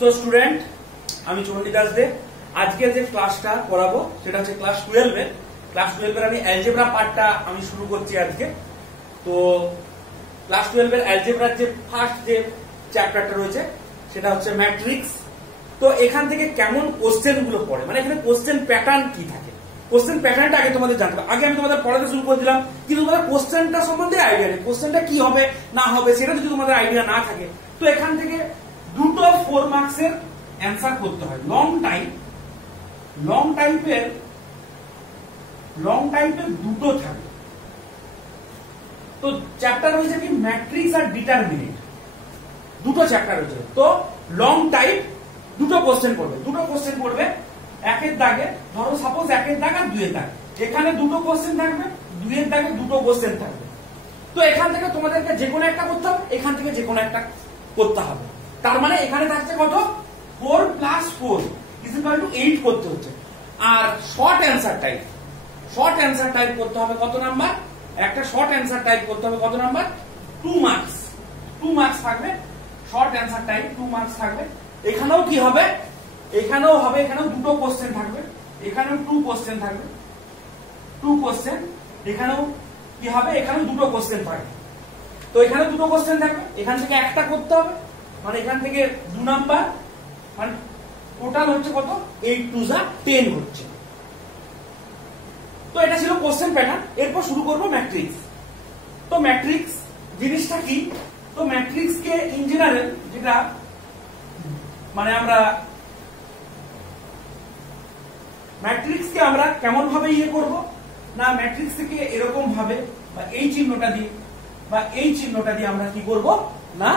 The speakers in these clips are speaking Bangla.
সো স্টুডেন্ট, আমি চণ্ডী দাস দে। আজকে যে ক্লাসটা করাবো সেটা হচ্ছে ক্লাস 12 এর। ক্লাস 12 এর আমি অ্যালজেব্রা পার্টটা আমি শুরু করছি আজকে। তো ক্লাস 12 এর অ্যালজেব্রার যে ফার্স্ট যে চ্যাপ্টারটা রয়েছে সেটা হচ্ছে ম্যাট্রিক্স। তো এখান থেকে কেমন কোশ্চেন গুলো পড়ে, মানে এখানে কোশ্চেন প্যাটার্ন কি থাকে, কোশ্চেন প্যাটার্নটা আগে তোমাদের জানতে হবে। আগে আমি তোমাদের পড়াতে শুরু করে দিলাম, কিন্তু তোমাদের কোশ্চেনটা সম্বন্ধে আইডিয়া নেই, কোশ্চেনটা কি হবে না হবে সেটা যদি তোমাদের আইডিয়া না থাকে, তো এখান থেকে দুটো 4 মার্কসের অ্যান্সার করতে হয়। লং টাইপের দুটো থাকে। তো চ্যাপ্টার রয়েছে কি ম্যাট্রিক্স আর ডিটারমিনেন্ট, দুটো চ্যাপ্টার রয়েছে। তো লং টাইপ দুটো কোশ্চেন পড়বে একের দাগে, ধরো সাপোজ একের দাগ আর দুইয়ের দাগ, এখানে দুটো কোশ্চেন থাকবে, দুইয়ের দাগে দুটো কোশ্চেন থাকবে। তো এখান থেকে তোমাদেরকে যে কোনো একটা করতে হবে, এখান থেকে যে কোনো একটা করতে হবে। তার মানে এখানে থাকছে কত, 4 + 4 = 8 করতে হচ্ছে। আর শর্ট অ্যান্সার টাইপ করতে হবে কত নাম্বার, একটা শর্ট অ্যান্সার টাইপ করতে হবে কত নাম্বার, 2 মার্কস থাকবে। শর্ট অ্যান্সার টাইপ 2 মার্কস থাকবে। এখানেও কি হবে, এখানেও দুটো কোশ্চেন থাকবে, এখানেও 2 কোশ্চেন থাকবে, 2 কোশ্চেন। এখানেও কি হবে, এখানেও দুটো কোশ্চেন থাকবে। তো এখানে দুটো কোশ্চেন থাকবে, এখান থেকে একটা করতে হবে, মানে এখান থেকে 2 নাম্বার, মানে টোটাল হচ্ছে কত, 8 × 2 = 10 হচ্ছে। তো এটা ছিল কোশ্চেন প্যাটার্ন। এরপর শুরু করব ম্যাট্রিক্স। তো ম্যাট্রিক্স জিনিসটা কি, তো ম্যাট্রিক্স কে ইন জেনারেল যেটা মানে আমরা ম্যাট্রিক্সকে আমরা কেমন ভাবে করব না, ম্যাট্রিক্স থেকে এরকম ভাবে বা এই চিহ্নটা দিয়ে আমরা কি করব না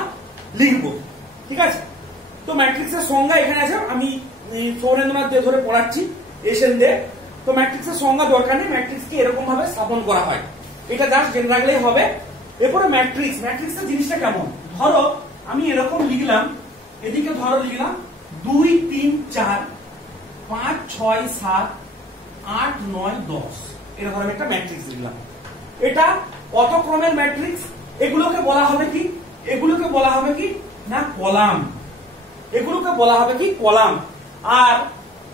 লিখব, ঠিক আছে। তো ম্যাট্রিক্সের সংজ্ঞা এখানে আছে, আমি সৌরেন্দ্রনাথ দে ধরে পড়াচ্ছি, এসএন দে। তো ম্যাট্রিক্সের সংজ্ঞা দরকার নেই, ম্যাট্রিক্সকে এরকম ভাবে স্থাপন করা হয়, এটা জাস্ট জেনে রাখলেই হবে। এরপরে ম্যাট্রিক্সের জিনিসটা কেমন, ধরো আমি এরকম লিখলাম, এদিকে ধরো লিখলাম 2 3 4 5 6 7 8 9 10, এরকম আমি একটা ম্যাট্রিক্স লিখলাম। এটা কত ক্রমের ম্যাট্রিক্স, এগুলোকে বলা হবে কি না কলাম, কলাম। আর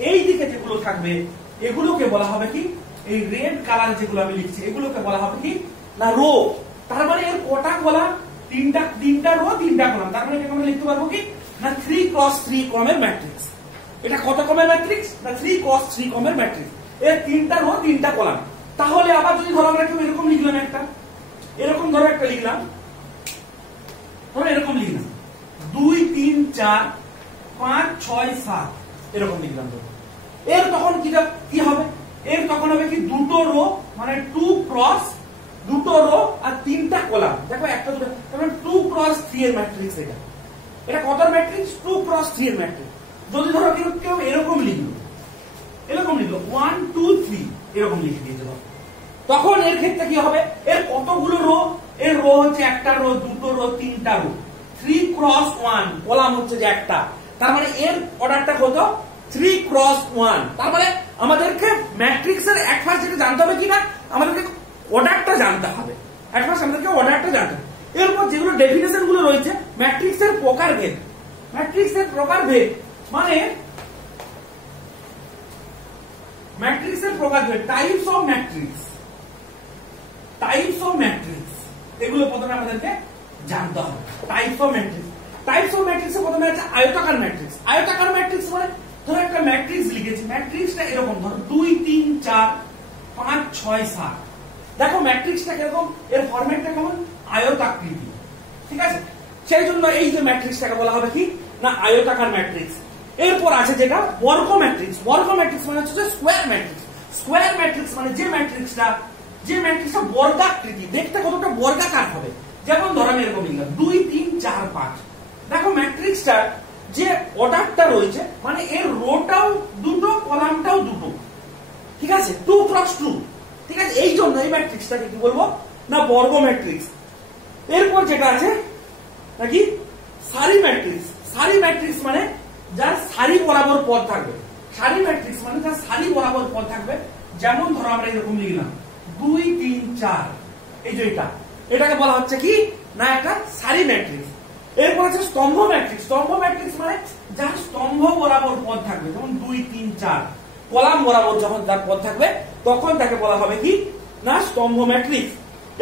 এই দিকে যেগুলো থাকবে এগুলোকে বলা হবে কি, এই রেড কালার যেগুলো আমি লিখছি এগুলোকে বলা হবে কি না রো। তার মানে এর কটা কলাম, তিনটা রো 3টা কলাম। তার মানে এটাকে আমরা লিখতে পারবো কি না 3 × 3 ক্রমের ম্যাট্রিক্স। এটা কত ক্রমের ম্যাট্রিক্স না 3 × 3 ক্রমের ম্যাট্রিক্স। এর 3টা রো 3টা কলাম। তাহলে আবার যদি ধরো আমরা কেউ এরকম লিখলাম, এরকম ধরো একটা লিখলাম, ধরো এরকম লিখলাম 2 3 4 5 6 7 এরকম লিখলাম। এর তখন কি হবে, এর তখন হবে কি দুটো রো, মানে 2 × দুটো রো আর 3টা কলাম। দেখো একটা দুটো, তাহলে 2 × 3 এর ম্যাট্রিক্স। এটা কত ম্যাট্রিক্স, 2 × 3 এর ম্যাট্রিক্স। যদি ধরো কেউ এরকম লিখলো 1 2 3 এরকম লিখে দিয়েছে, তখন এর ক্ষেত্রে কি হবে, এর কতগুলো রো, এর রো হচ্ছে একটা রো, দুটো রো, 3টা রো, 3 × 1 কলাম হচ্ছে যে একটা। তার মানে এর অর্ডারটা কত, 3 × 1। তার মানে আমাদেরকে ম্যাট্রিক্সের ফার্স্ট যেটা জানতে হবে কিনা, আমাদেরকে অর্ডারটা জানতে হবে। এরপর যেগুলো ডেফিনেশন গুলো রয়েছে, ম্যাট্রিক্সের প্রকারভেদ মানে টাইপস অফ ম্যাট্রিক্স, এগুলো প্রথমে আমাদেরকে জানতে হবে। টাইপস অফ ম্যাট্রিক্স প্রথমে আছে আয়তাকার ম্যাট্রিক্স মানে ধরো একটা ম্যাট্রিক্স লিখেছি, ম্যাট্রিক্সটা এরকম ধরো 2 3 4 5 6 7। দেখো ম্যাট্রিক্সটা কিরকম, এর ফরম্যাটটা কেমন, আয়তাকৃতি, ঠিক আছে। সেই জন্য এই যে ম্যাট্রিক্সটাকে বলা হবে কি না আয়তাকার ম্যাট্রিক্স। এরপর আছে যেটা বর্গ ম্যাট্রিক্স মানে হচ্ছে স্কোয়ার ম্যাট্রিক্স মানে যে ম্যাট্রিক্সটা বর্গাকৃতি, দেখতে কতটা বর্গাকার হবে। যেমন ধরো আমি এরকম লিখলাম 2 3 4 5। দেখো ম্যাট্রিক্সটা যে অর্ডারটা রয়েছে, মানে এর রোটাও দুটো কলামটাও দুটো, ঠিক আছে, 2 × 2, ঠিক আছে। এই জন্য এই ম্যাট্রিক্সটাকে কি বলবো না বর্গ ম্যাট্রিক্স। এরপর যেটা আছে নাকি সারি ম্যাট্রিক্স মানে যার সারি বরাবর পদ থাকবে, যেমন ধরো আমরা এরকম লিখলাম 2 3 4, এই যে এটাকে বলা হচ্ছে কি না একটা সারি ম্যাট্রিক্স। এরপর আছে স্তম্ভ ম্যাট্রিক্স। স্তম্ভ ম্যাট্রিক্স মানে যার স্তম্ভ বরাবর পদ থাকবে, যেমন 2 3 4 কলাম বরাবর যখন তার পদ থাকবে তখন তাকে বলা হবে কি না স্তম্ভ ম্যাট্রিক্স।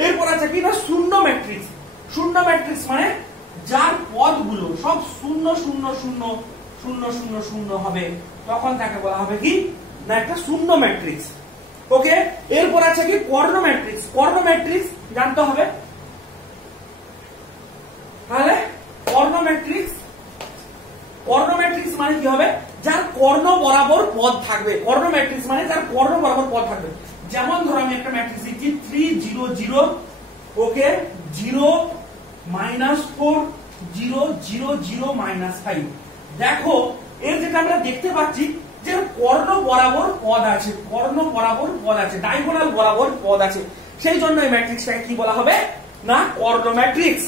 এরপর আছে কি না শূন্য ম্যাট্রিক্স। শূন্য ম্যাট্রিক্স মানে যার পদগুলো সব 0 0 0 0 0 0 হবে তখন তাকে বলা হবে কি না একটা শূন্য ম্যাট্রিক্স। ওকে, এরপর আছে কি কর্ণ ম্যাট্রিক্স। কর্ণ ম্যাট্রিক্স জানতে হবে, তাহলে কর্ণ ম্যাট্রিক্স, কর্ণ ম্যাট্রিক্স মানে কি হবে যার কর্ণ বরাবর পদ থাকবে। কর্ণ ম্যাট্রিক্স মানে যার কর্ণ বরাবর পদ থাকবে। যেমন ধরো আমি একটা ম্যাট্রিক্স লিখছি 3 0 0 ওকে 0 -4 0 0 0 -5। দেখো এর যেটা আমরা দেখতে পাচ্ছি যে কর্ণ বরাবর পদ আছে, কর্ণ বরাবর পদ আছে, ডায়াগোনাল বরাবর পদ আছে, সেই জন্য এই ম্যাট্রিক্সটাকে কি বলা হবে না কর্ণ ম্যাট্রিক্স।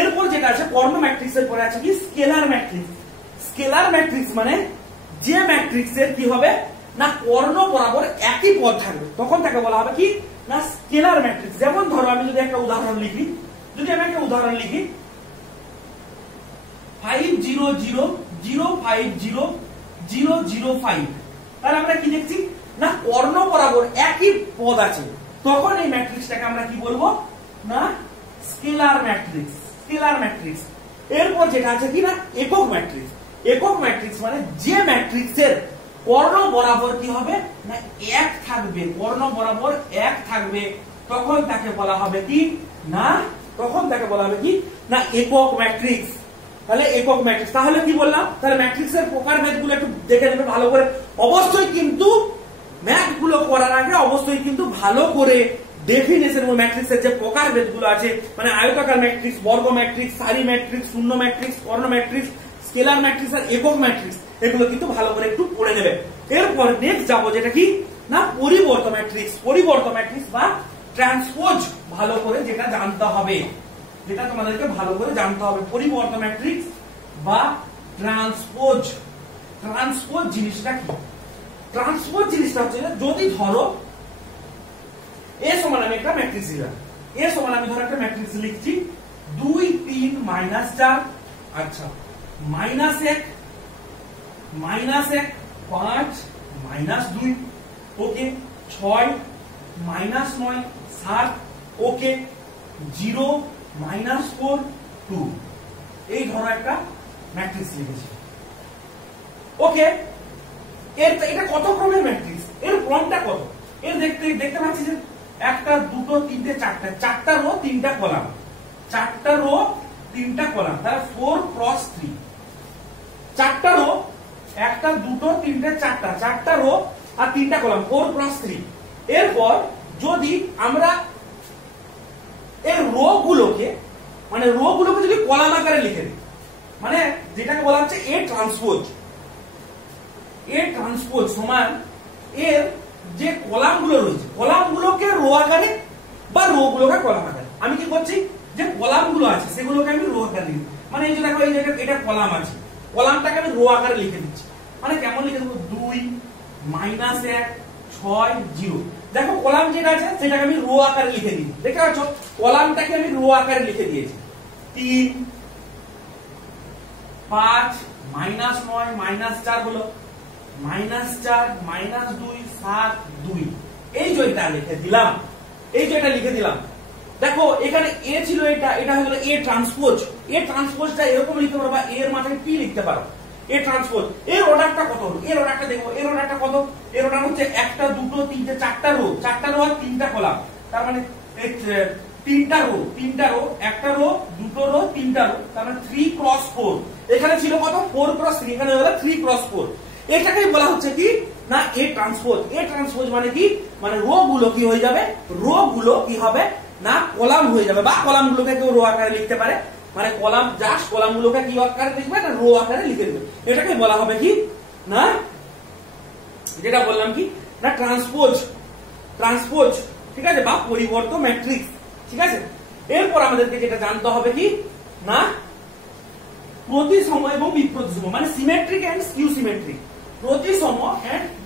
এরপর যেটা আছে কর্ণ ম্যাট্রিক্সের পরে আছে কি স্কেলার ম্যাট্রিক্স। স্কেলার ম্যাট্রিক্স মানে যে ম্যাট্রিক্সের কি হবে না কর্ণ বরাবর একই পদ থাকবে তখন তাকে বলা হবে কি না স্কেলার ম্যাট্রিক্স। যেমন ধরো আমি যদি একটা উদাহরণ লিখি, 5 0 0 0 5 0 0 0 5, তাহলে আমরা কি দেখছি না কর্ণ বরাবর একই পদ আছে, তখন এই ম্যাট্রিক্সটাকে আমরা কি বলবো না স্কেলার ম্যাট্রিক্স। Scalar matrix. এরপর যেটা আছে কি না একক ম্যাট্রিক্স। একক ম্যাট্রিক্স মানে যে ম্যাট্রিক্সের কর্ণ বরাবর কি হবে না এক থাকবে, কর্ণ বরাবর এক থাকবে তখন তাকে বলা হবে কি না তখন তাকে বলা হবে কি না একক ম্যাট্রিক্স। তাহলে একক ম্যাট্রিক্স। তাহলে কি বললাম, তাহলে ম্যাট্রিক্সের প্রকারভেদগুলো একটু দেখে নেবে ভালো করে। অবশ্যই কিন্তু ম্যাথ গুলো করার আগে অবশ্যই কিন্তু ভালো করে ডেফিনেশন ও ম্যাট্রিক্সের যে প্রকারভেদগুলো আছে মানে আয়তাকার ম্যাট্রিক্স, বর্গ ম্যাট্রিক্স, সারি ম্যাট্রিক্স, শূন্য ম্যাট্রিক্স, কর্ণ ম্যাট্রিক্স, স্কেলার ম্যাট্রিক্স আর একক ম্যাট্রিক্স, এগুলো কিন্তু ভালো করে একটু পড়ে নেবে। এরপর নেক্সট যাবো যেটা কি না পরিবর্ত ম্যাট্রিক্স। পরিবর্ত ম্যাট্রিক্স বা ট্রান্সপোজ ভালো করে যেটা জানতে হবে, যেটা তোমাদেরকে ভালো করে জানতে হবে পরিবর্ত ম্যাট্রিক্স বা ট্রান্সপোজ। ট্রান্সপোজ জিনিসটা কি? ট্রান্সপোজ জিনিসটা হচ্ছে যদি ধরো এ সমান আমি একটা ম্যাট্রিক্স দিলাম, এ সমান আমি ধরো একটা ম্যাট্রিক্স লিখছি 2 3 -4 আচ্ছা -1 -1 5 -2 ওকে 6 -9 7 ওকে 0 -4 2, এই ধরো একটা ম্যাট্রিক্স লিখেছি। ওকে, এটা কত ক্রমের ম্যাট্রিক্স, এর ক্রমটা কত? এর দেখতে পাচ্ছি যে 1 2 3 4 4টা রো 3টা কলাম, 4টা রো 3টা কলাম, তাহলে 4 × 3 4টা রো 1 2 3 4টা 4টা রো আর 3টা কলাম 4 × 3। এরপর যদি আমরা এর রো গুলোকে যদি কলাম আকারে লিখে দিই, মানে যেটাকে বলা হচ্ছে এ ট্রান্সপোজ। এ ট্রান্সপোজ সমান এর যে কলাম গুলো রয়েছে কলামগুলোকে রো আকারে বা রো গুলোকে কলাম আকারে। আমি কি করছি যে কলাম গুলো আছে সেগুলোকে আমি রো আকারে লিখি, মানে এই যে দেখো এই জায়গায় এটা কলাম আছে, কলামটাকে আমি রো আকারে লিখে দিচ্ছি। মানে কেমন লিখে দেবো 2 -1 6 0। দেখো কলাম যেটা আছে সেটাকে আমি রো আকারে লিখে দিই, দেখতে পাচ্ছ কলামটাকে আমি রো আকারে লিখে দিয়েছি। 3 5 -9 -4 হলো -4 -2 7 2, এই জয়টা লিখে দিলাম, এই জয়টা লিখে দিলাম। দেখো এখানে এ ছিল, এটা হলো এ ট্রান্সপোজ। এ ট্রান্সপোজটা এরকম লিখতে পারো বা এর মাথায় পি লিখতে পারো। এ ট্রান্সপোজ এর অর্ডারটা কত হলো, এর অর্ডারটা দেখো, এর অর্ডারটা কত, এর অর্ডার হচ্ছে 1 2 3 4টা রো, 4টা রো আর 3টা কলাম, তার মানে 3টা রো 1টা রো 2টো রো 3টা রো, তার মানে 3 × 4। এখানে ছিল কত 4 × 3, এখানে হলো 3 × 4। এটাকেই বলা হচ্ছে কি না এ ট্রান্সপোজ। এ ট্রান্সপোজ মানে কি, মানে রো গুলো কি হয়ে যাবে, রো গুলো কি হবে না কলাম হয়ে যাবে, বা কলাম গুলোকে কেউ রো আকারে লিখতে পারে, মানে কলাম জাস্ট কলাম গুলোকে কি আকারে লিখবে না রো আকারে লিখে দেবে। এটাকে বলা হবে কি না যেটা বললাম কি না ট্রান্সপোজ। ট্রান্সপোজ ঠিক আছে, বা পরিবর্ত ম্যাট্রিক্স। ঠিক আছে, এরপর আমাদেরকে যেটা জানতে হবে কি না প্রতিসম এবং বিপ্রতিসম, মানে সিমেট্রিক এন্ড স্কিউ সিমেট্রিক। প্রতিসম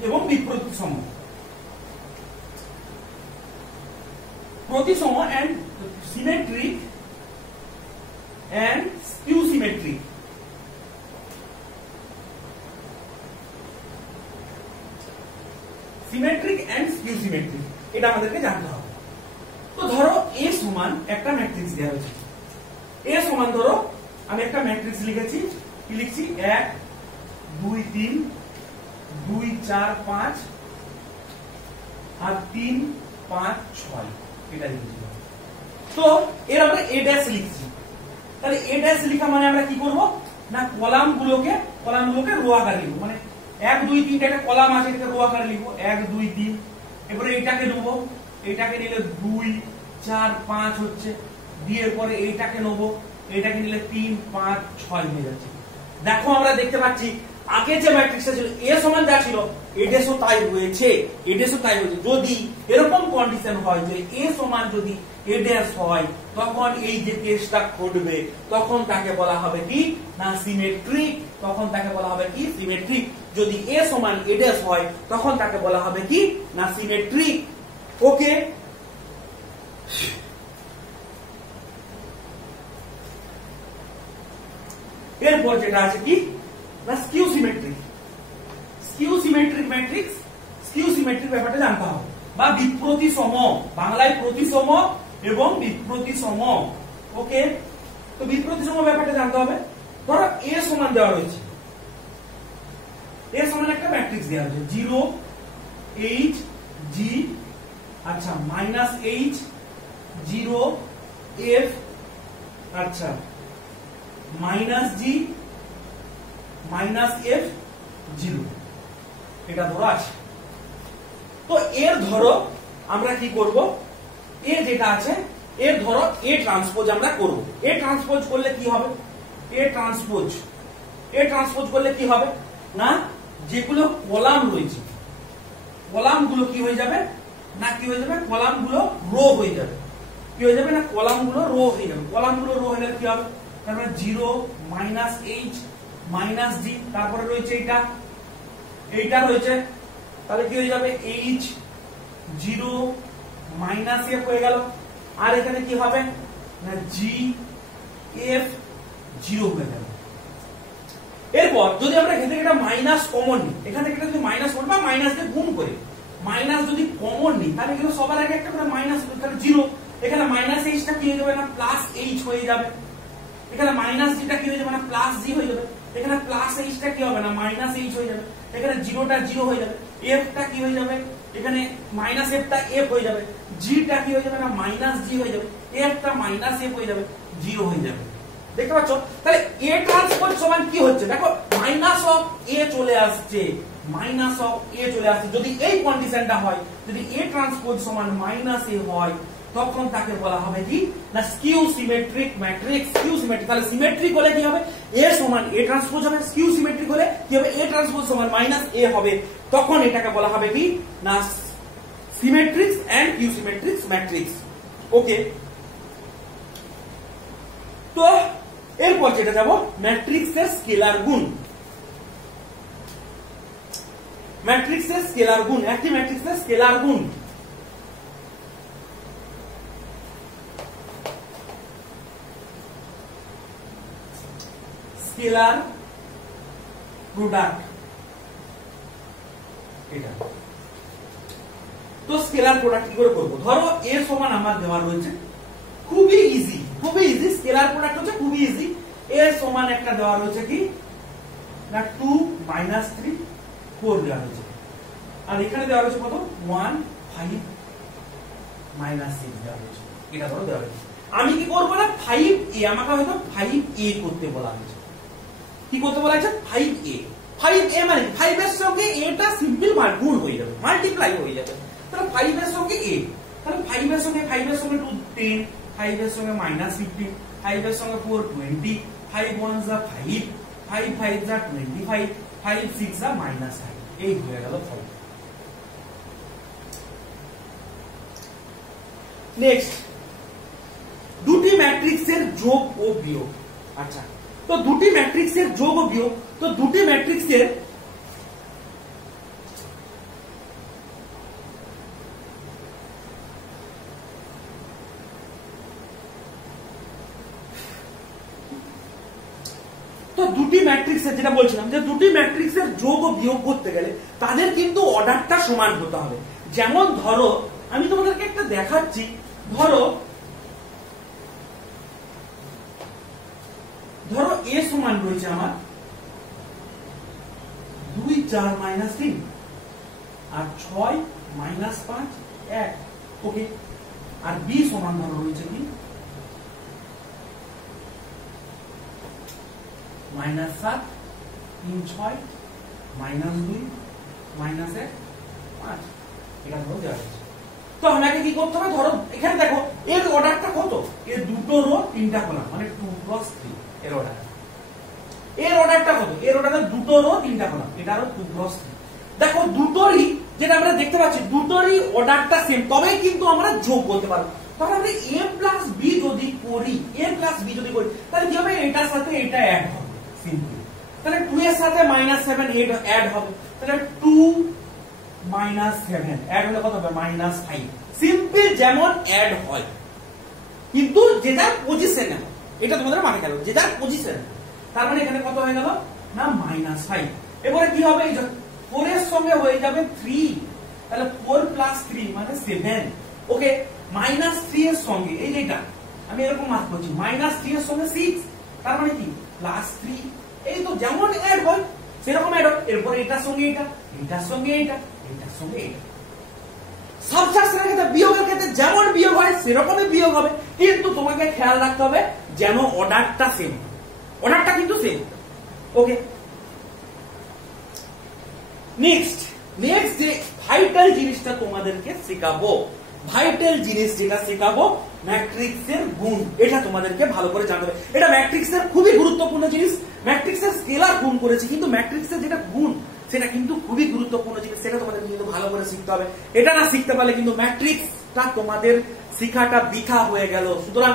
এবং বিপ্রতিসম। প্রতিসম and symmetric and skew symmetric. Symmetric and skew symmetric এটা আমাদেরকে জানতে হবে। তো ধরো এ সমান একটা ম্যাট্রিক্স দেওয়া হয়েছে। এ সমান ধরো আমি একটা ম্যাট্রিক্স লিখেছি, কি লিখছি 1 2 3 2 4 5 আর 3 5 6 এটা লিখেছি। তো এর আমরা এ ড্যাশ লিখছি। তাহলে এ ড্যাশ লেখা মানে আমরা কি করব না কলামগুলোকে রো আকারে লিখব। মানে 1 2 3 একটা কলাম আছে, এটাকে রো আকারে লিখব 1 2 3। এবারে এইটাকে নেব, এইটাকে নিলে 2 4 5 হচ্ছে, দিয়ে পরে এইটাকে নেব, এইটাকে নিলে 3 5 6 হয়ে যাচ্ছে। দেখো আমরা দেখতে পাচ্ছি আগে যে ম্যাট্রিক্সটা ছিল এ সমান যা ছিল এডেসও তাই হয়েছে, যদি এরকম কন্ডিশন হয় যে এ সমান যদি এডেস হয় তখন এই যে কেসটা ঘটবে তখন তাকে বলা হবে কি না সিমেট্রিক। তখন তাকে বলা হবে কি সিমেট্রিক। যদি এ সমান এডেস হয় তখন তাকে বলা হবে কি না সিমেট্রিক। ওকে, এরপর যেটা আছে কি না skew symmetric. Skew symmetric matrix, skew symmetric ব্যাপারটা জানতে হবে, বা বিপ্রতিসম, বাংলায় প্রতিসম এবং বিপ্রতিসম। ওকে, তো বিপ্রতিসম ব্যাপারটা জানতে হবে। ধরো এ সমান দেওয়া রয়েছে, এ সমান একটা ম্যাট্রিক্স দেওয়া হয়েছে 0 8 G, আচ্ছা -H 0 F, আচ্ছা -G -F 0 এটা ধরো আছে। তো এর ধরো আমরা কি করব, এ যেটা আছে এর ধরো এ ট্রান্সপোজ আমরা করব। এ ট্রান্সপোজ করলে কি হবে, এ ট্রান্সপোজ করলে কি হবে না যেগুলো কলাম রয়েছে কলামগুলো কি হয়ে যাবে না কি হয়ে যাবে কলামগুলো রো হয়ে যাবে। কি হয়ে যাবে না কলামগুলো রো হয়ে যাবে। কলামগুলো রো হয়ে গেলে কি হবে, তারপরে 0 -H -G, তারপরে রয়েছে এইটা রয়েছে, তাহলে কি হয়ে যাবে H 0 -F হয়ে গেল। আর এখানে কি হবে না G F 0 হয়ে গেল। এরপর যদি আমরা এখান থেকে একটা মাইনাস কমন নিই, এখান থেকে যদি মাইনাস কমন বা মাইনাস দিয়ে গুণ করে মাইনাস যদি কমন নিই তাহলে কিন্তু সবার আগে একটা করে মাইনাস, তাহলে 0। এখানে -H টা কি হয়ে যাবে না +H হয়ে যাবে। এখানে -G টা কি হয়ে যাবে না +G হয়ে যাবে। এখানে +H টা কি হবে না -H হয়ে যাবে। এখানে 0 টা 0 হয়ে যাবে। F টা কি হয়ে যাবে, এখানে -F টা F হয়ে যাবে। G টা কি হয়ে যাবে না -G হয়ে যাবে। F টা -F হয়ে যাবে, 0 হয়ে যাবে। দেখতে পাচ্ছ, তাহলে A ট্রান্সপোজ সমান কি হচ্ছে দেখো -A চলে আসছে, -A চলে আসছে। যদি এই কন্ডিশনটা হয়, যদি A ট্রান্সপোজ সমান -A হয় তখন তাকে বলা হবে কি না skew symmetric matrix. Skew symmetric, তাহলে সিমেট্রিক হলে কি হবে A সমান A ট্রান্সপোজ হবে, স্কিউ সিমেট্রিক হলে কি হবে A ট্রান্সপোজ সমান -A হবে। তখন এটাকে বলা হবে কি না সিমেট্রিক্স এন্ড কিউ সিমেট্রিক্স ম্যাট্রিক্স। ওকে, তো এরপর যেটা যাব ম্যাট্রিক্সের স্কেলার গুণ। ম্যাট্রিক্সের স্কেলার গুণ, একটি ম্যাট্রিক্সের স্কেলার গুণ। স্কেলার প্রোডাক্ট এটা। তো স্কেলার প্রোডাক্ট কি করে করব, ধরো এ সমান আমার দেওয়া রয়েছে, খুবই ইজি স্কেলার প্রোডাক্ট হচ্ছে খুবই ইজি। এ সমান একটা দেওয়া রয়েছে কি না 2 -3 4 দেওয়া রয়েছে, আর এখানে দেওয়া রয়েছে কত 1 5 -6 দেওয়া রয়েছে। এটা ধরো দেওয়া রয়েছে, আমি কি করব না 5A, আমাকে হয়তো 5A করতে বলা হয়েছে। কি করতে বলা হয়েছে 5A মানে 5 এর সঙ্গে A টা সিম্পল গুণ হয়ে যাবে, মাল্টিপ্লাই হয়ে যাবে। তাহলে 5 এর সঙ্গে A, তাহলে 5 এর সঙ্গে 2 10, 5 এর সঙ্গে -15, 5 এর সঙ্গে 4 20, 5 1 যা 5, 5 5 যা 25, 5 6 যা -5, এই হয়ে গেল 5। নেক্সট, দুটি ম্যাট্রিক্সের যোগ ও বিয়োগ। আচ্ছা, তো দুটি ম্যাট্রিক্সের যোগ ও বিয়োগ, তো দুটি ম্যাট্রিক্সের দুটি ম্যাট্রিক্সের, যেটা বলছিলাম যে দুটি ম্যাট্রিক্সের যোগ ও বিয়োগ করতে গেলে তাদের কিন্তু অর্ডারটা সমান হতে হবে। যেমন ধরো আমি তোমাদেরকে একটা দেখাচ্ছি, ধরো এ সমান রয়েছে আমার 2 4 -3 আর 6 -5 1, ওকে। আর বি সমান ধরো রয়েছে কি -7 3 6 -2 -1 5, এটা ধরো দেওয়া আছে। তো আমাকে কি করতে হবে, ধরো এখানে দেখো এর অর্ডারটা কত, এর দুটো রো তিনটা কলাম, মানে 2 × 3 এর অর্ডার। এর অর্ডারটা কত, এর অর্ডারটা দুটো রো তিনটা কলাম, এটা হলো 2 × 3। দেখো দুটোরই, যেটা আমরা দেখতে পাচ্ছি দুটোরই অর্ডারটা সেম, তবেই কিন্তু আমরা যোগ করতে পারবো। তাহলে আমরা a + b যদি করি, a + b যদি করি, তাহলে কি হবে, এটার সাথে এটা অ্যাড হবে সিম্পল। তাহলে 2 এর সাথে -7 অ্যাড হবে, তাহলে 2 - 7 অ্যাড হলে কত হবে, -5। সিম্পল যেমন অ্যাড হয়, কিন্তু যেটা পজিশনে, এটা তোমাদের মানে গেল যেটা পজিশন, তার মানে এখানে কত হয়ে গেল না -5। এবারে কি হবে, এই যে 4 এর সঙ্গে হয়ে যাবে 3, তাহলে 4 + 3 মানে 7, ওকে। -3 এর সঙ্গে এই যেটা আমি এরকম মার্ক করছি, -3 এর সঙ্গে 6, তার মানে কি +3। এই তো যেমন অ্যাড হয় সেরকম অ্যাড হয়। এরপর এটার সঙ্গে এটা, এটার সঙ্গে এটা, এটার সঙ্গে এটা। সাবট্রাকশনের ক্ষেত্রে, বিয়োগের ক্ষেত্রে যেমন বিয়োগ হয় সেরকমই বিয়োগ হবে, কিন্তু তোমাকে খেয়াল রাখতে হবে যেন অর্ডারটা সেম, অর্ডারটা কিন্তু সেম, ওকে। নেক্সট যে ভাইটাল জিনিসটা তোমাদেরকে শেখাবো, ভাইটাল জিনিস যেটা শেখাবো ম্যাট্রিক্সের গুণ, এটা তোমাদেরকে ভালো করে জানতে হবে। এটা ম্যাট্রিক্সের খুবই গুরুত্বপূর্ণ জিনিস। ম্যাট্রিক্সের স্কেলার গুণ করেছি, কিন্তু ম্যাট্রিক্সের যেটা গুণ সেটা কিন্তু খুবই গুরুত্বপূর্ণ জিনিস, সেটা তোমাদের কিন্তু ভালো করে শিখতে হবে। এটা না শিখতে পারলে কিন্তু ম্যাট্রিক্সটা তোমাদের শিখাটা বৃথা হয়ে গেল। সুতরাং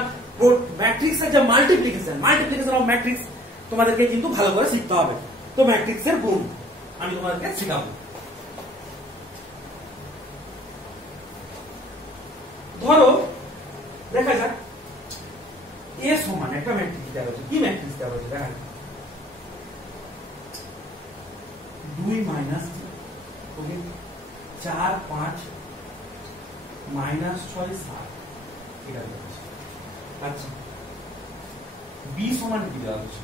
ম্যাট্রিক্সের যে মাল্টিপ্লিকেশন অফ ম্যাট্রিক্স তোমাদেরকে কিন্তু ভালো করে শিখতে হবে। তো ম্যাট্রিক্সের গুণ আমি তোমাদেরকে শেখাবো। ধরো দেখা যাক এ সমান একটা ম্যাট্রিক্স দেওয়া হয়েছে, কি ম্যাট্রিক্স দেওয়া হয়েছে দেখা যাক, 2 - 3, ওকে, 4 5 -6 7, এটা দেওয়া হয়েছে। আচ্ছা, বি সমান কি দেওয়া হয়েছে,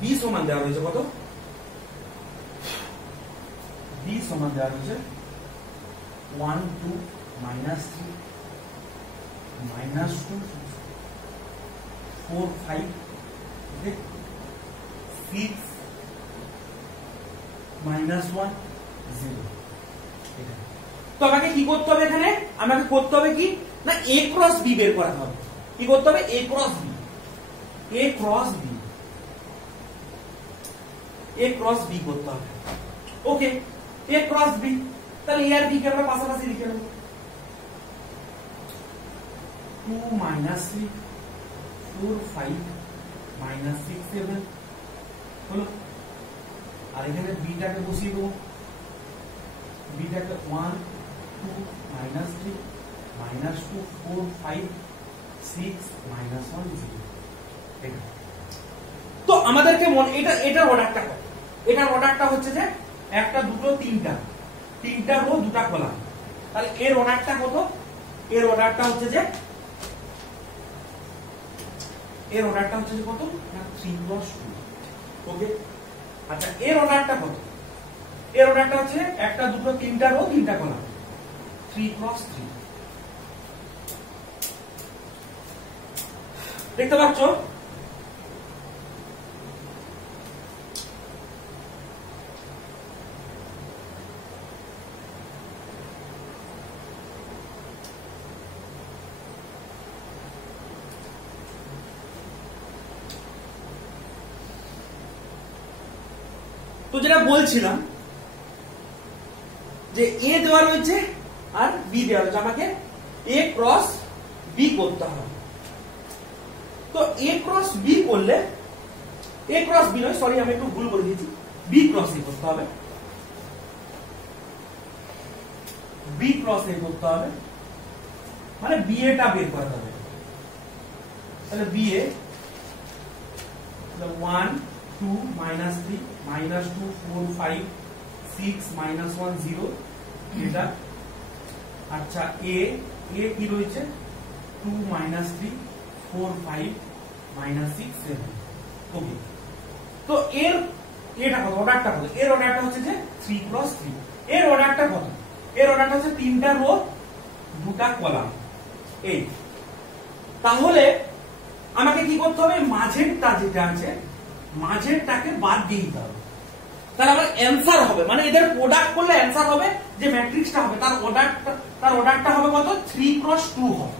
বি সমান দেওয়া হয়েছে কত, বি সমান দেওয়া হয়েছে 1 2 -3 -2 4 5 6 -1 0। তো আমাকে কি করতে হবে, এখানে আমাকে করতে হবে কি না a × b বের করা হবে। কি করতে হবে, a × b, a × b, a × b করতে হবে, ওকে। a × b, তাহলে a আর b কে আমরা পাশাপাশি লিখে নেব, 2 -3 4 5 -6 7 হলো। আর এখানে বিটাকে বসিয়ে দেবো, বিটাকে 1 2 -3 -2 4 5 6 -1 0। তো আমাদেরকে এটার অর্ডারটা কত, এটার অর্ডারটা হচ্ছে যে একটা দুটো তিনটা রো দুটা কলাম, তাহলে এর অর্ডারটা কত, এর অর্ডারটা হচ্ছে যে কত না 3 × 2, ওকে। আচ্ছা, এর অর্ডারটা কত, এর অর্ডারটা হচ্ছে একটা দুটো তিনটা রো তিনটা কলাম, 3 × 3। দেখতে পাচ্ছ, তো যেটা বলছিলাম যে এ দেওয়া রয়েছে আর বি দেওয়া রয়েছে, আমাকে a × b করতে হবে। তো a × b করলে, a × b নয়, সরি আমি একটু ভুল করে দিয়েছি, b × a করতে হবে, b × a করতে হবে, মানে b টা বের করতে হবে। তাহলে b a 1 2 minus 3 minus 2 4 5 6 minus 1 0 এটা আচ্ছা a কি রয়েছে 2 minus 3 4 5 minus 6 7 ওকে তো এর এটা কত অর্ডারটা কত এর অর্ডারটা হচ্ছে যে 3 ক্রস 3 এর অর্ডারটা কত এর অর্ডারটা হচ্ছে তিনটা রো দুটা কলাম এই তাহলে আমাকে কি করতে হবে মাঝেরটা যেটা আছে মাঝেরটাকে বাদ দিয়ে দিতে হবে তাহলে আমার অ্যানসার হবে মানে এদের প্রোডাক্ট করলে অ্যানসার হবে যে ম্যাট্রিক্সটা হবে তার অর্ডারটা হবে কত 3 ক্রস 2 হবে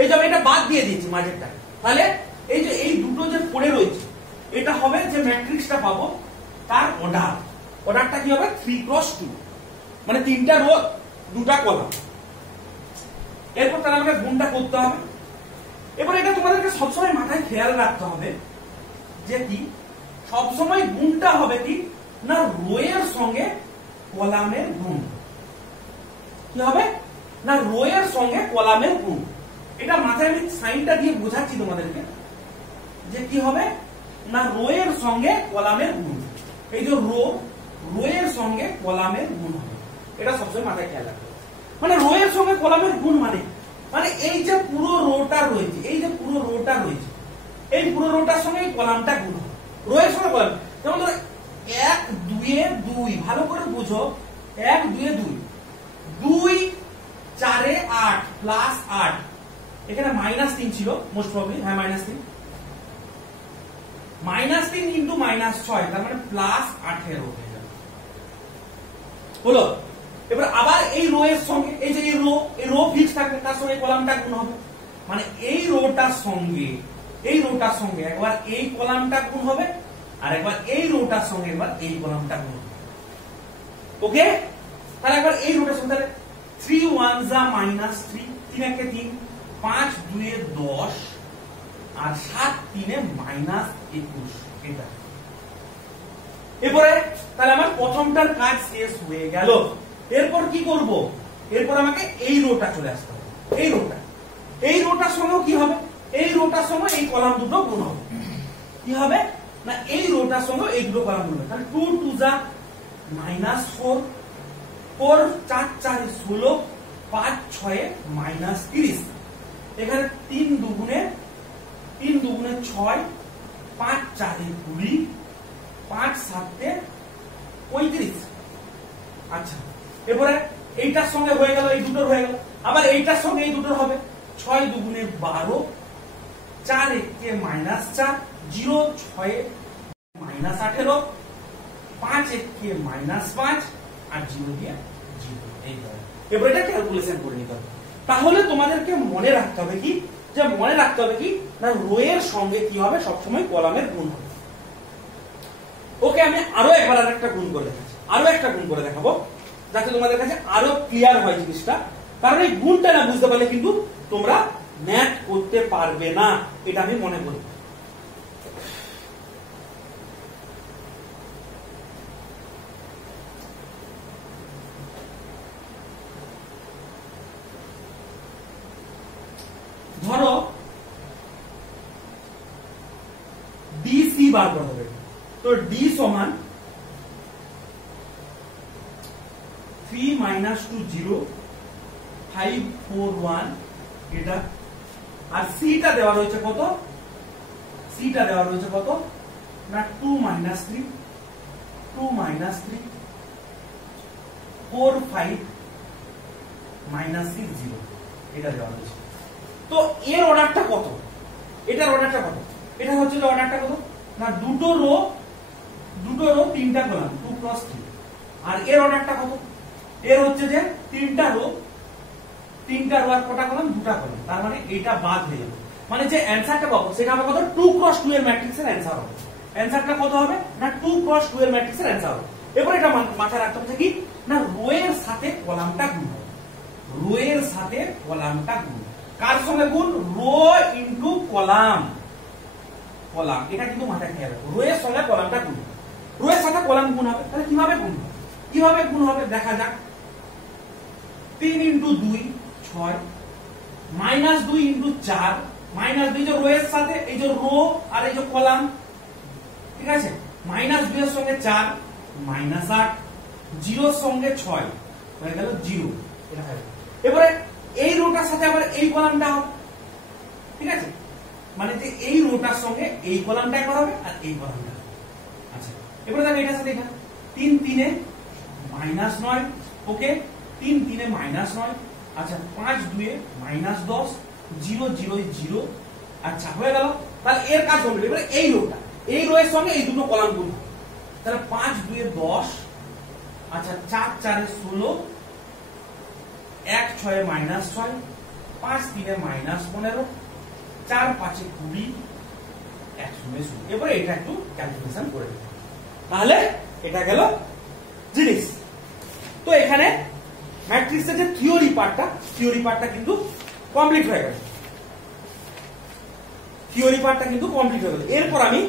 এই যে আমি এটা বাদ দিয়ে দিয়েছি মাঝেরটা তাহলে এই যে এই দুটো যে পড়ে রয়েছে এটা হবে যে ম্যাট্রিক্সটা পাবো তার অর্ডারটা কি হবে 3 ক্রস 2 মানে তিনটা রো দুটা কলাম এরপর তাহলে আমাকে গুণটা করতে হবে এবার এটা তোমাদেরকে সবসময় মাথায় খেয়াল রাখতে হবে যে কি সবসময় গুণটা হবে কি না রো এর সঙ্গে কলামের গুণ কি হবে না রো এর সঙ্গে কলামের গুণ এটা মাথায় আমি সাইনটা দিয়ে বোঝাচ্ছি তোমাদেরকে যে কি হবে না রো এর সঙ্গে কলামের গুণ এই যে রো এর সঙ্গে কলামের গুণ হবে এটা সবসময় মাথায় খেয়াল রাখতে হবে মানে রো এর সঙ্গে কলামের গুণ মানে এই যে পুরো রোটা রয়েছে এই পুরো রোটার সঙ্গে এই কলামটা গুণ হবে রো এর সঙ্গে কলাম যেমন ধরো 1 2 এ 2 ভালো করে বুঝো 1 2 এ 2 2 4 এ 8 প্লাস 8 এখানে -3 ছিল মোস্ট প্রবাবলি হ্যাঁ -3 -3 ইনটু -6 তার মানে প্লাস 18 হয়ে যাবে হলো এবার আবার এই রো এর সঙ্গে এই যে এই রো ফিক্স থাকবে তার সঙ্গে কলামটা গুণ হবে মানে এই রোটার সঙ্গে একবার এই কলামটা গুণ হবে আর একবার এই রোটার সঙ্গে একবার এই কলামটা গুণ হবে ওকে তাহলে একবার এই রোটার সঙ্গে তাহলে 3 1 যা -3 3 একে 3 5 2 এ 10 আর 7 3 এ -21 এটা এরপরে তাহলে আমার প্রথমটার কাজ শেষ হয়ে গেল এরপর কি করব এরপর আমাকে এই রোটা চলে আসতে হবে এই রোটার সঙ্গেও কি হবে এই রোটার সঙ্গে এই কলাম দুটো গুণ হবে কি হবে না এই রোটার সঙ্গে এই দুটো কলাম গুণ হবে তাহলে 2 2 যা -4 4 4 4 এ 16 5 6 এ -30 এখানে 3 দুগুণে 6 5 4 এ 20 5 7 এ 35 আচ্ছা এরপরে এইটার সঙ্গে হয়ে গেল এই দুটোর হয়ে গেল আবার এইটার সঙ্গে এই দুটোর হবে 6 দুগুণে 12 4 একে -4 0 6 এ -18 5 একে -5 আর 0 দিয়ে 0 এই ধরো এবার এটা ক্যালকুলেশন করে নিতে হবে তাহলে তোমাদেরকে মনে রাখতে হবে কি না রো এর সঙ্গে কি হবে সব সময় কলামের গুণ হবে ওকে আমি আরো একবার আরেকটা গুণ করে দেখাবো যাতে তোমাদের কাছে আরো ক্লিয়ার হয় জিনিসটা কারণ এই গুণটা না বুঝতে পারলে কিন্তু তোমরা ম্যাথ করতে পারবে না এটা আমি মনে করি ধরো ডিসি বার করতে হবে তো ডি সমান 3 -2 0 5 4 1 এটা আর সিটা দেওয়া রয়েছে কত না 2 -3 4 5 -6 0 এটা দেওয়া রয়েছে তো এর অর্ডারটা কত এটার অর্ডারটা কত এটা হচ্ছে যে অর্ডারটা কত না দুটো রো তিনটা কলাম 2 ক্রস 3 আর এর অর্ডারটা কত এর হচ্ছে যে তিনটা রো আর কটা কলাম দুটা কলাম তার মানে এটা বাদ হয়ে যাবে মানে যে অ্যানসারটা পাবো সেটা হবে কত 2 ক্রস 2 এর ম্যাট্রিক্সের অ্যানসার হবে অ্যানসারটা কত হবে না 2 ক্রস 2 এর ম্যাট্রিক্সের অ্যানসার হবে এবার এটা মাথায় রাখতে হবে কি না রো এর সাথে কলামটা গুণ হবে কার সঙ্গে গুণ রো ইনটু কলাম এটা কিন্তু মাথায় খেয়াল রাখো রো এর সঙ্গে কলামটা গুণ রো এর সাথে কলাম গুণ হবে তাহলে কিভাবে গুণ হবে দেখা যাক 3 ইনটু 2 6 -2 ইনটু 4 -2 যে রো এর সাথে এই যে রো আর এই যে কলাম ঠিক আছে, -2 এর সঙ্গে 4 -8, 0 এর সঙ্গে 6 হয়ে গেল 0। এটা হবে। এবারে এই রোটার সাথে আবার এই কলামটা হবে, ঠিক আছে, মানে যে এই রোটার সঙ্গে এই কলামটা একবার হবে আর এই কলামটা। আচ্ছা, এবারে দেখো এটার সাথে এটা 3 3 -9, ওকে, 3 3 -9, আচ্ছা 5 2 -10, 0 0 0, আচ্ছা হয়ে গেল। তাহলে এর কাজ কমপ্লিট। এবারে এই রোটা, এই রো এর সঙ্গে এই দুটো কলাম গুণ, তাহলে 5 2 10, আচ্ছা 4 4 16, 1 6 -6, 5 3 -15, 4 5 20, 1 0 0। এবারে এটা একটু ক্যালকুলেশন করে দিই, তাহলে এটা গেল জিনিস। তো এখানে ম্যাট্রিক্সের যে থিওরি পার্টটা কিন্তু কমপ্লিট হয়ে গেল, থিওরি পার্টটা কিন্তু কমপ্লিট হয়ে গেল। এরপর আমি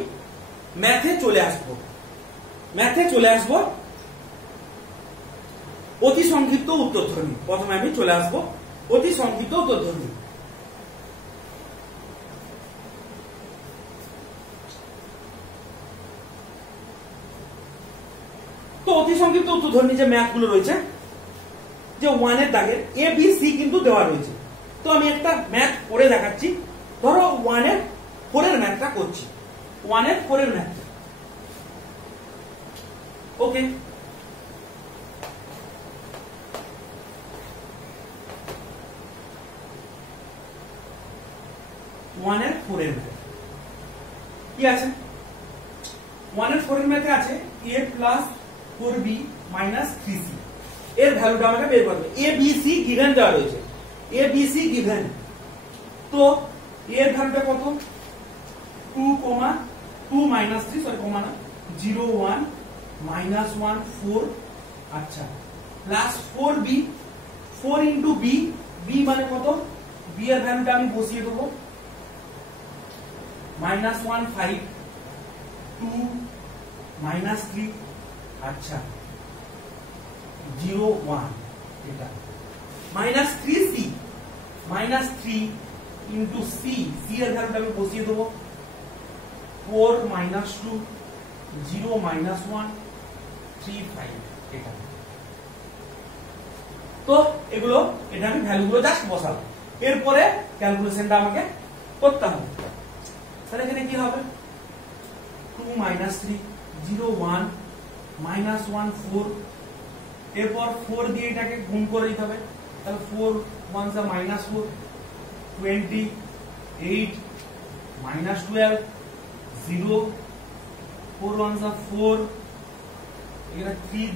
ম্যাথে চলে আসবো অতি সংক্ষিপ্ত উত্তরধ্বনি। প্রথমে আমি চলে আসবো অতি সংক্ষিপ্ত উত্তরধ্বনি। তো অতি সংক্ষিপ্ত উত্তরধ্বনি যে ম্যাথ গুলো রয়েছে, যে 1 এর দাগের এ বি সি কিন্তু দেওয়া রয়েছে। তো আমি একটা ম্যাথ করে দেখাচ্ছি। ধরো 1 এর 4 এর ম্যাথটা করছি, 1 এর 4 এর ম্যাথ, ওকে। ওয়ানের 4 এর ম্যাথ কি আছে? 1 এর 4 এর ম্যাথে আছে a plus 4b minus 3c। এর ভ্যালুটা আমাকে বের করতে হবে। a b c গিভেন দেওয়া রয়েছে, a b c গিভেন। তো এর ভ্যালুটা কত? 2, 2 মাইনাস 3, সরি কমা না, 0 1 মাইনাস 1 4, আচ্ছা plus 4b, 4 into b, b মানে কত? b এর ভ্যালুটা আমি বসিয়ে দেবো, -1 5, 2 মাইনাস 3, আচ্ছা 0 1, এটা minus 3c, minus 3 into c, c এর ভ্যালুটা আমি বসিয়ে দেবো, 4 মাইনাস 2, 0 মাইনাস 1, 3 5, এটা। তো এগুলো, এটা আমি ভ্যালুগুলো জাস্ট বসাবো, এরপরে ক্যালকুলেশনটা আমাকে করতে হবে। তাহলে এখানে কি হবে? 2 মাইনাস 3, 0 1, মাইনাস 1 4, এরপর 4 দিয়ে এটাকে গুণ করে দিতে হবে। তাহলে 4 1 যা মাইনাস 4, 28 মাইনাস 12, 0, 4 1 যা 4, এখানে 3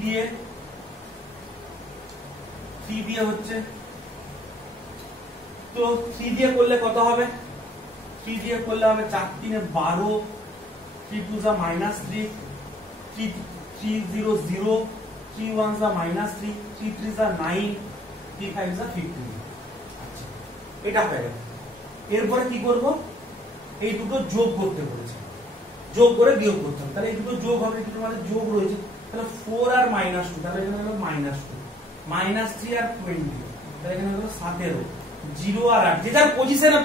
দিয়ে হচ্ছে, তো 3 দিয়ে করলে কত হবে? 3 দিয়ে করলে হবে 4 3 12, 3 2 যা মাইনাস 3, 3 0 0, 3 1 যা মাইনাস 3, 3 3 যা 9, 3 5 যা 15। আচ্ছা, এটা হয়ে গেল। এরপরে কি করব? এই দুটো যোগ করতে বলেছে, যোগ করে বিয়োগ করতে হবে। তাহলে এই দুটো যোগ হবে, এই দুটো মানে যোগ রয়েছে। তাহলে 4 আর -2, তাহলে এখানে হলো -2, -3 আর 20, তাহলে এখানে হলো 17, 0 আর 8, যেটা পজিশনে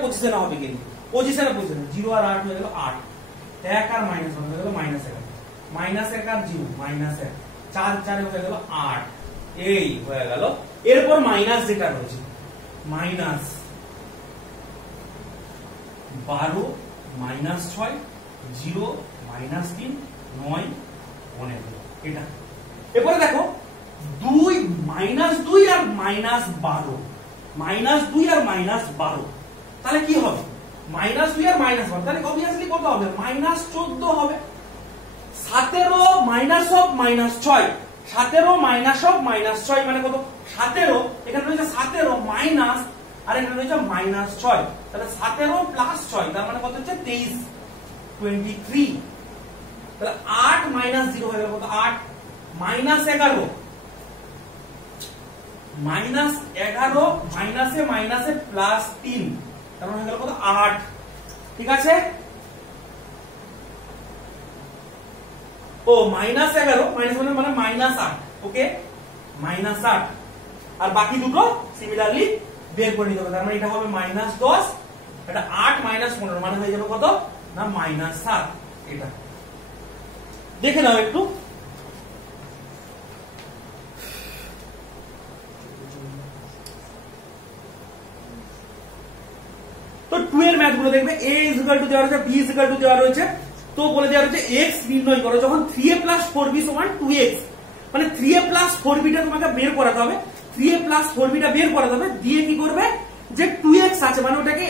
হবে, কিন্তু পজিশনে 0 আর 8 হয়ে গেল 8, 1 আর -1 হয়ে গেল -11, -1 আর 0 -1, 4 4 হয়ে গেল 8, এই হয়ে গেল। এরপর মাইনাস যেটা রয়েছে, -12 -6, 0 -3, 9 15, এটা। এরপরে দেখো 2 -2 আর -12, -2 আর -12, তাহলে কি হবে? -2 আর -12, তাহলে অবভিয়াসলি কত হবে? -14 হবে। 17 মাইনাস অফ -6, 17 মাইনাস অফ -6 মানে কত? 17, এখানে রয়েছে 17 মাইনাস, আর এখানে রয়েছে -6, তাহলে 17 প্লাস 6, তার মানে কত হচ্ছে? 23, 23। তাহলে 8 মাইনাস 0 হয়ে গেল কত? 8, -11, -11 মাইনাসে প্লাস 3, তার মানে হয়ে গেল কত? 8, ঠিক আছে। ও -11 মানে -8, ওকে, -8, আর বাকি দুটো সিমিলারলি বের করে নিতে হবে। তার মানে এটা হবে -10, এটা 8 -15 মানে হয়ে যাবে কত? না -7, এটা। দেখে নাও একটু। তো 2 এর ম্যাথ গুলো দেখবে, a ইকুয়াল টু দেওয়া রয়েছে, b ইকুয়াল টু দেওয়া রয়েছে, তো বলে দেওয়া রয়েছে x নির্ণয় করো যখন 3a + 4b = 2x, মানে 3a + 4b টা তোমাকে বের করাতে হবে, 3a + 4b টা বের করাতে হবে, দিয়ে কি করবে যে 2x আছে মানে ওটাকে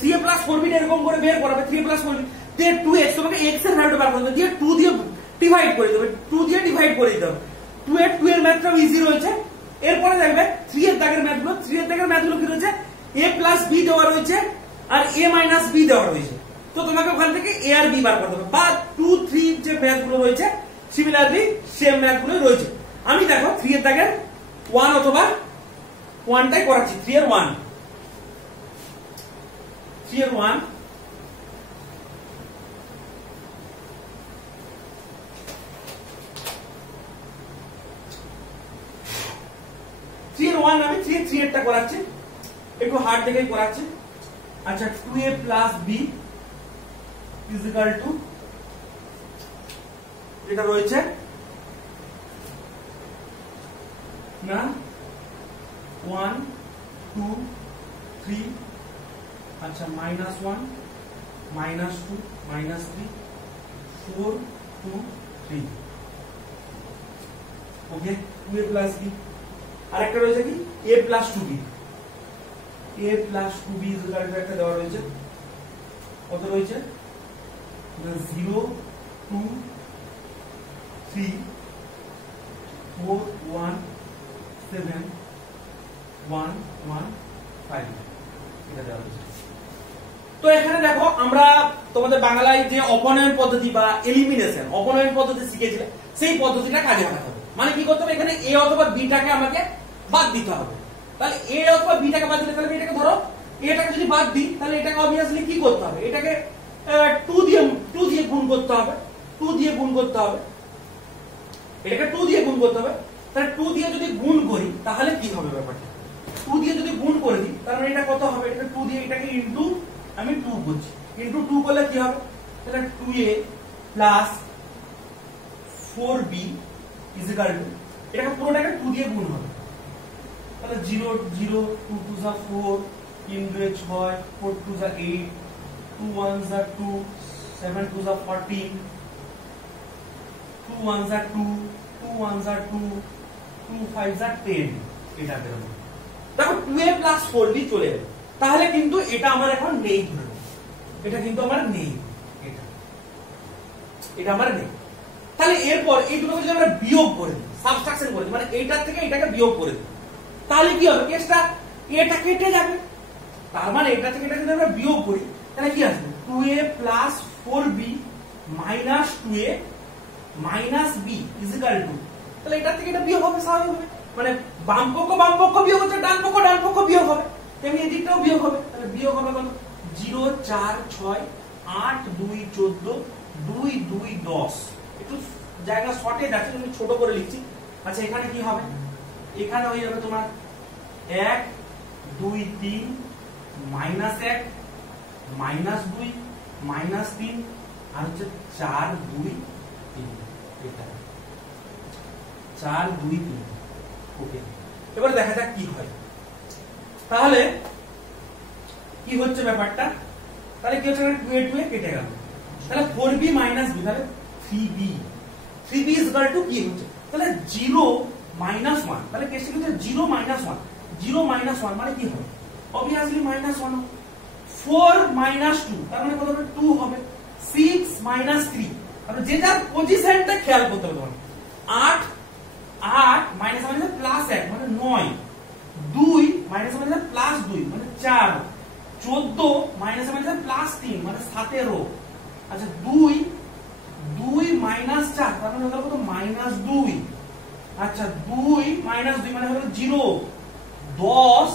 3a + 4b টা এরকম করে বের করাবে, 3a + 4b দিয়ে 2x, তোমাকে x এর ভ্যালুটা বের করতে হবে, দিয়ে 2 দিয়ে ডিভাইড করে দেবে, 2 দিয়ে ডিভাইড করে দিতে হবে। 2 এর ম্যাথটাও ইজি রয়েছে। এরপরে দেখবে 3 এর দাগের ম্যাথগুলো, 3 এর দাগের ম্যাথগুলো কি রয়েছে, a + b দেওয়া রয়েছে আর a - b দেওয়া রয়েছে, তো তোমাকে ওখান থেকে a আর b বার করতে হবে, বা 2, 3 যে ম্যাথগুলো রয়েছে সিমিলারলি সেম ম্যাথগুলো রয়েছে। আমি দেখো 3 এর দাগের 1 অথবা 1টাই করাচ্ছি, 3 এর 1, 3 এর 1 আমি 3 এরটা করাচ্ছি, একটু হার্ড দেখেই করাচ্ছি। আচ্ছা 2a + b ইকুয়াল টু যেটা রয়েছে না 1 2 3, আচ্ছা -1 -2 -3 4 2 3, ওকে 2a + b। আর একটা রয়েছে কি a + 2b, a + 2b equal to একটা দেওয়া রয়েছে, কত রয়েছে 0 2 3 4 1 7 1 1 5, এটা দেওয়া রয়েছে। তো এখানে দেখো আমরা তোমাদের বাংলায় যে অপনয়ন পদ্ধতি বা এলিমিনেশন অপনয়ন পদ্ধতি শিখেছিলে, সেই পদ্ধতিটা কাজে লাগাতে হবে। মানে কি করতে হবে, এখানে a অথবা b টাকে আমাকে বাদ দিতে হবে। তাহলে a অথবা b টাকে বাদ দিলে, তাহলে এটাকে ধরো এটাকে যদি বাদ দিই, তাহলে এটাকে অবভিয়াসলি কি করতে হবে, এটাকে 2 দিয়ে গুণ করতে হবে, 2 দিয়ে গুণ করতে হবে, এটাকে 2 দিয়ে গুণ করতে হবে। তাহলে 2 দিয়ে যদি গুণ করি তাহলে কি হবে ব্যাপারটা, 2 দিয়ে যদি গুণ করে দিই তাহলে এটা কত হবে, এটাকে 2 দিয়ে এটাকে ইনটু আমি 2 করছি, ইনটু 2 করলে কি হবে, তাহলে 2a + 4b ইকুয়াল টু, এটাকে পুরোটাকে 2 দিয়ে গুণ হবে, তাহলে 0 0 2 2 যা 4, 3 2 6, 4 2 যা 8, 2 1 যা 2, 7 2 যা 14, 2 1 যা 2, 2 1 যা 2, 2 5 যা 10, এটা বের হবে। দেখো 2a + 4b চলে এলো, তাহলে কিন্তু এটা আমার এখন নেই, এটা কিন্তু আমার নেই, এটা আমার নেই। তাহলে এরপর এই দুটোকে যদি আমরা বিয়োগ করে দিই, সাবট্রাকশন করে দিই, মানে এইটার থেকে এটাকে বিয়োগ করে দিই, তাহলে কি হবে, কেসটা এটা কেটে যাবে। তার মানে এটা থেকে এটা যদি আমরা বিয়োগ করি তাহলে কি আসবে, 2a + 4b - 2a - b equal to, তাহলে এটা থেকে এটা বিয়োগ হবে স্বাভাবিকভাবে, মানে বাম পক্ষ বিয়োগ হচ্ছে, ডান পক্ষ বিয়োগ হবে, তেমনি এদিকটাও বিয়োগ হবে। তাহলে বিয়োগ হবে কত, 0 4 6 8 2 14 2 2 10, একটু জায়গা শর্টেজ আছে, আমি ছোট করে লিখছি। আচ্ছা এখানে কি হবে, এখানে হয়ে যাবে তোমার 1 2 3 -1 -2 -3 আর হচ্ছে 4 2 3, এটা 4 2 3, ওকে। এবার দেখা যাক কি হয়, তাহলে কি হচ্ছে ব্যাপারটা, তাহলে কি হচ্ছে, 2 কেটে গেল, তাহলে 4b - b, তাহলে 3b ইকুয়াল টু কি হচ্ছে, তাহলে 0 - 1, তাহলে কেসটা হচ্ছে 0 - 1, 0 - 1 মানে কি হবে, obviously -1, 4 - 2 তার মানে কত হবে, 2 হবে, 6 - 3, তাহলে যে যার পজিশনটা খেয়াল করতে হবে তোমার, 8 8 - 1 মানে 9, 2 - 1 + 2 মানে 4, 14 - 1 + 3 মানে 17, আচ্ছা 2 2 - 4 তার মানে হলো কত, -2, আচ্ছা 2 - 2 মানে হলো 0, 10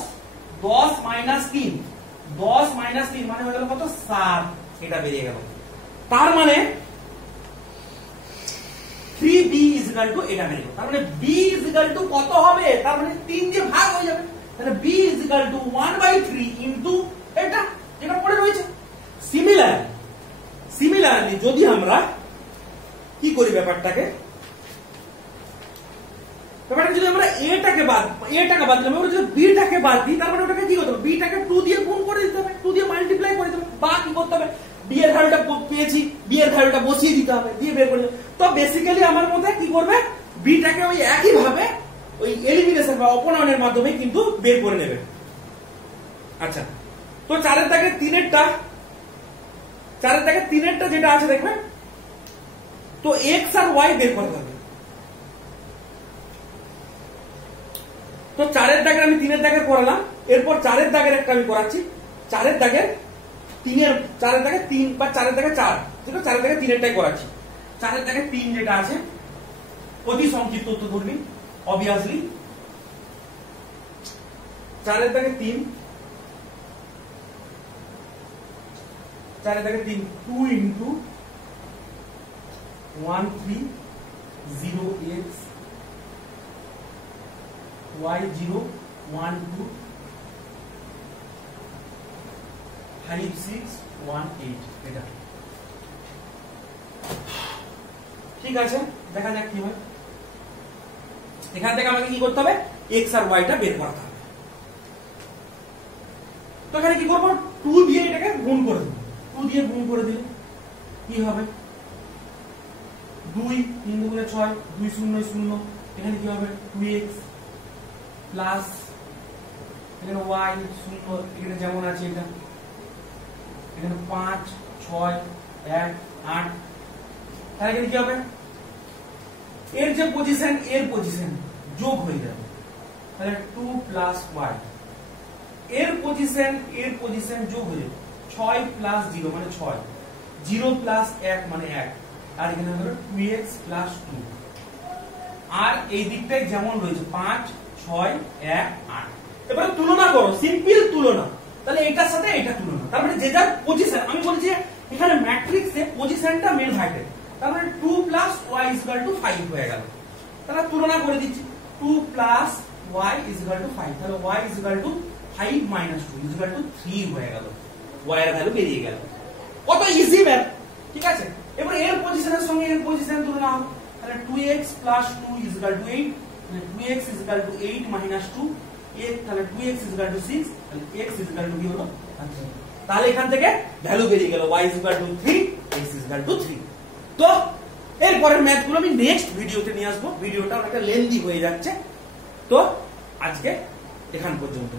10 - 3 10 - 3 মানে হলো কত, 7, এটা বেরিয়ে গেল। তার মানে 3b ইকুয়াল টু এটা বেরিয়ে গেল, তার মানে b ইকুয়াল টু কত হবে, তার মানে 3 দিয়ে ভাগ হয়ে যাবে, তাহলে b ইকুয়াল টু 1/3 ইনটু এটা যেটা পড়ে রয়েছে। সিমিলারলি যদি আমরা কি করি ব্যাপারটাকে, যদি আমরা এটাকে বাদ দিলাম, এবার যদি বিটাকে বাদ দিই, তার মানে ওটাকে কি করতে হবে, বিটাকে 2 দিয়ে গুণ করে দিতে হবে, 2 দিয়ে মাল্টিপ্লাই করে দিতে হবে, বা কি করতে হবে, বি এর ভ্যালুটা পেয়েছি, বি এর ভ্যালুটা বসিয়ে দিতে হবে, দিয়ে বের করে দিতে হবে। তো বেসিক্যালি আমার মতে কি করবে, বিটাকে ওই একই ভাবে ওই এলিমিনেশন বা অপনয়নের মাধ্যমে কিন্তু বের করে নেবে। আচ্ছা, তো 4 এর দাগে 3 এরটা যেটা আছে দেখবে, তো x আর y বের করতে হবে। তো 4 এর দাগের আমি 3 এর দাগের করালাম, এরপর 4 এর দাগের একটা আমি করাচ্ছি, 4 এর দাগে 3 বা 4 এর দাগে 4, যেটা 4 এর দাগে 3 এরটাই করাচ্ছি। 4 এর দাগে 3 যেটা আছে, অতি সংক্ষিপ্ত উত্তর ধর্মী অবভিয়াসলি। 4 এর দাগে 3, 4 এর দাগে 3 2 into 130x y0 1 2 5 6 1 8, এটা ঠিক আছে। দেখা যাক কি হয়। এখান থেকে আমাকে কি করতে হবে, x আর y টা বের করতে হবে। তো এখানে কি করব, 2 দিয়ে এটাকে গুণ করে দেব, 2 দিয়ে গুণ করে দিলে কি হবে, 2 3 দুগুণে 6, 2 0 0, এখানে কি হবে 2x প্লাস এখানে y 0, এখানে যেমন আছে এটা, এখানে 5 6 1 8, তাহলে এখানে কি হবে, এর যে পজিশন এর পজিশন যোগ হয়ে যাবে, তাহলে 2 প্লাস y, এর পজিশন যোগ হয়ে যাবে, 6 প্লাস 0 মানে 6, 0 প্লাস 1 মানে 1, আর এখানে হলো 2x প্লাস 2, আর এই দিকটায় যেমন রয়েছে 5 6 1 8। এবারে তুলনা করো, সিম্পল তুলনা, তাহলে এটার সাথে এটা তুলনা, তার মানে যে যার পজিশন, আমি বলছি এখানে ম্যাট্রিক্সে পজিশনটা মেন হাইটের, তার মানে 2 plus y is equal to 5 হয়ে গেল। তাহলে তুলনা করে দিচ্ছি, 2 plus y is equal to 5, তাহলে y is equal to 5 minus 2 is equal to 3 হয়ে গেল, y এর ভ্যালু বেরিয়ে গেল। কত ইজি ম্যাথ, ঠিক আছে। এবার এর পজিশনের সঙ্গে এর পজিশন তুলনা হবে, তাহলে 2x plus 2 is equal to 8, তাহলে 2x is equal to 8 minus 2, তাহলে 2x ইজ ইকুয়াল টু 6, তাহলে x ইজ ইকুয়াল টু কি হলো, তাহলে এখান থেকে ভ্যালু বেরিয়ে গেল, y is equal to 3, x is equal to 3। তো এর পরের ম্যাথগুলো আমি নেক্সট ভিডিওতে নিয়ে আসবো, ভিডিওটা অনেকটা লেন্দি হয়ে যাচ্ছে। তো আজকে এখান পর্যন্ত।